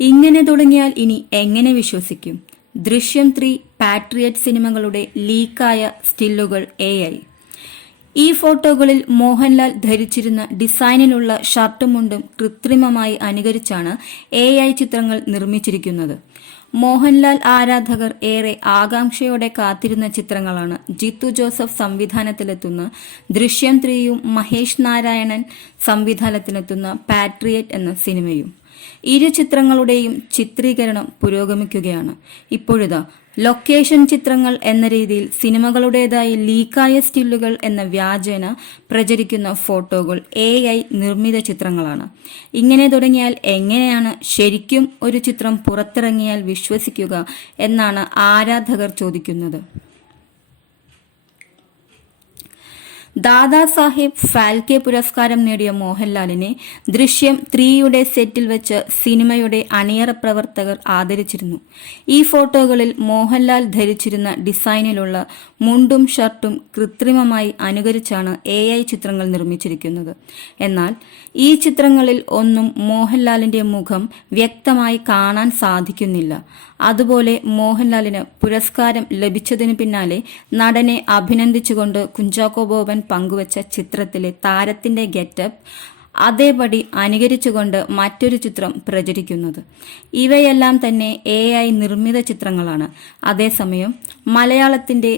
ഇങ്ങനെ തുടങ്ങിയാൽ ഇനി എങ്ങനെ വിശ്വസിക്കും? ദൃശ്യം ത്രീ പാട്രിയറ്റ് സിനിമകളുടെ ലീക്കായ സ്റ്റില്ലുകൾ എ ഐ ഈ ഫോട്ടോകളിൽ മോഹൻലാൽ ധരിച്ചിരുന്ന ഡിസൈനിലുള്ള ഷർട്ടും മുണ്ടും കൃത്രിമമായി അനുകരിച്ചാണ് എ ഐ ചിത്രങ്ങൾ നിർമ്മിച്ചിരിക്കുന്നത്. മോഹൻലാൽ ആരാധകർ ഏറെ ആകാംക്ഷയോടെ കാത്തിരുന്ന ചിത്രങ്ങളാണ് ജിത്തു ജോസഫ് സംവിധാനത്തിലെത്തുന്ന ദൃശ്യം ത്രീയും മഹേഷ് നാരായണൻ സംവിധാനത്തിലെത്തുന്ന പാട്രിയറ്റ് എന്ന സിനിമയും. ഇരു ചിത്രങ്ങളുടെയും ചിത്രീകരണം പുരോഗമിക്കുകയാണ്. ഇപ്പോഴിതാ ലൊക്കേഷൻ ചിത്രങ്ങൾ എന്ന രീതിയിൽ സിനിമകളുടേതായി ലീക്കായ സ്റ്റില്ലുകൾ എന്ന വ്യാജേന പ്രചരിക്കുന്ന ഫോട്ടോകൾ എ ഐ നിർമ്മിത ചിത്രങ്ങളാണ്. ഇങ്ങനെ തുടങ്ങിയാൽ എങ്ങനെയാണ് ശരിക്കും ഒരു ചിത്രം പുറത്തിറങ്ങിയാൽ വിശ്വസിക്കുക എന്നാണ് ആരാധകർ ചോദിക്കുന്നത്. ദാദാസാഹിബ് ഫാൽക്കെ പുരസ്കാരം നേടിയ മോഹൻലാലിനെ ദൃശ്യം ത്രീയുടെ സെറ്റിൽ വെച്ച് സിനിമയുടെ അണിയറ പ്രവർത്തകർ ആദരിച്ചിരുന്നു. ഈ ഫോട്ടോകളിൽ മോഹൻലാൽ ധരിച്ചിരുന്ന ഡിസൈനിലുള്ള മുണ്ടും ഷർട്ടും കൃത്രിമമായി അനുകരിച്ചാണ് എ ചിത്രങ്ങൾ നിർമ്മിച്ചിരിക്കുന്നത്. എന്നാൽ ഈ ചിത്രങ്ങളിൽ ഒന്നും മോഹൻലാലിന്റെ മുഖം വ്യക്തമായി കാണാൻ സാധിക്കുന്നില്ല. അതുപോലെ മോഹൻലാലിന് പുരസ്കാരം ലഭിച്ചതിനു പിന്നാലെ നടനെ അഭിനന്ദിച്ചുകൊണ്ട് കുഞ്ചാക്കോ ബോബൻ പങ്കുവച്ച ചിത്രത്തിലെ താരത്തിന്റെ ഗെറ്റപ്പ് അതേപടി അനുകരിച്ചുകൊണ്ട് മറ്റൊരു ചിത്രം പ്രചരിക്കുന്നത്. ഇവയെല്ലാം തന്നെ എ ഐ നിർമ്മിത ചിത്രങ്ങളാണ്. അതേസമയം മലയാളത്തിന്റെ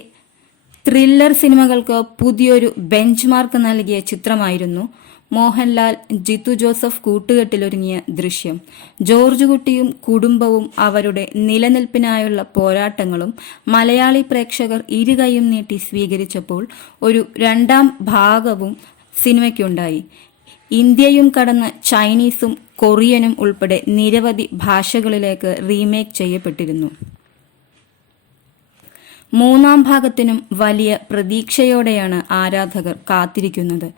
ത്രില്ലർ സിനിമകൾക്ക് പുതിയൊരു ബെഞ്ച് മാർക്ക് നൽകിയ ചിത്രമായിരുന്നു മോഹൻലാൽ ജിത്തു ജോസഫ് കൂട്ടുകെട്ടിലൊരുങ്ങിയ ദൃശ്യം. ജോർജ് കുട്ടിയും കുടുംബവും അവരുടെ നിലനിൽപ്പിനായുള്ള പോരാട്ടങ്ങളും മലയാളി പ്രേക്ഷകർ ഇരുകൈയും നീട്ടി സ്വീകരിച്ചപ്പോൾ ഒരു രണ്ടാം ഭാഗവും സിനിമയ്ക്കുണ്ടായി. ഇന്ത്യയും കടന്ന് ചൈനീസും കൊറിയനും ഉൾപ്പെടെ നിരവധി ഭാഷകളിലേക്ക് റീമേക്ക് ചെയ്യപ്പെട്ടിരുന്നു. മൂന്നാം ഭാഗത്തിനും വലിയ പ്രതീക്ഷയോടെയാണ് ആരാധകർ കാത്തിരിക്കുന്നത്.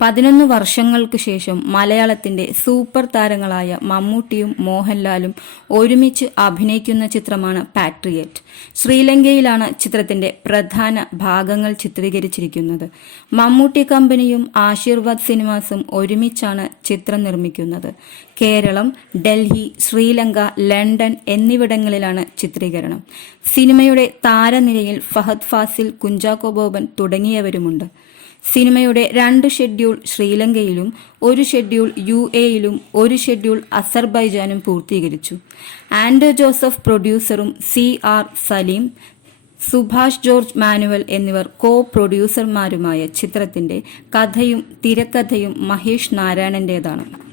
പതിനൊന്ന് വർഷങ്ങൾക്ക് ശേഷം മലയാളത്തിന്റെ സൂപ്പർ താരങ്ങളായ മമ്മൂട്ടിയും മോഹൻലാലും ഒരുമിച്ച് അഭിനയിക്കുന്ന ചിത്രമാണ് പാട്രിയറ്റ് ശ്രീലങ്കയിലാണ് ചിത്രത്തിന്റെ പ്രധാന ഭാഗങ്ങൾ ചിത്രീകരിച്ചിരിക്കുന്നത്. മമ്മൂട്ടി കമ്പനിയും ആശീർവാദ് സിനിമാസും ഒരുമിച്ചാണ് ചിത്രം നിർമ്മിക്കുന്നത്. കേരളം ഡൽഹി ശ്രീലങ്ക ലണ്ടൻ എന്നിവിടങ്ങളിലാണ് ചിത്രീകരണം. സിനിമയുടെ താരനിരയിൽ ഫഹദ് ഫാസിൽ കുഞ്ചാക്കോ ബോബൻ തുടങ്ങിയവരുമുണ്ട്. സിനിമയുടെ രണ്ട് ഷെഡ്യൂൾ ശ്രീലങ്കയിലും ഒരു ഷെഡ്യൂൾ യു എയിലും ഒരു ഷെഡ്യൂൾ അസർബൈജാനും പൂർത്തീകരിച്ചു. ആൻഡോ ജോസഫ് പ്രൊഡ്യൂസറും സി ആർ സലീം സുഭാഷ് ജോർജ് മാനുവൽ എന്നിവർ കോ പ്രൊഡ്യൂസർമാരുമായ ചിത്രത്തിന്റെ കഥയും തിരക്കഥയും മഹേഷ് നാരായണന്റേതാണ്.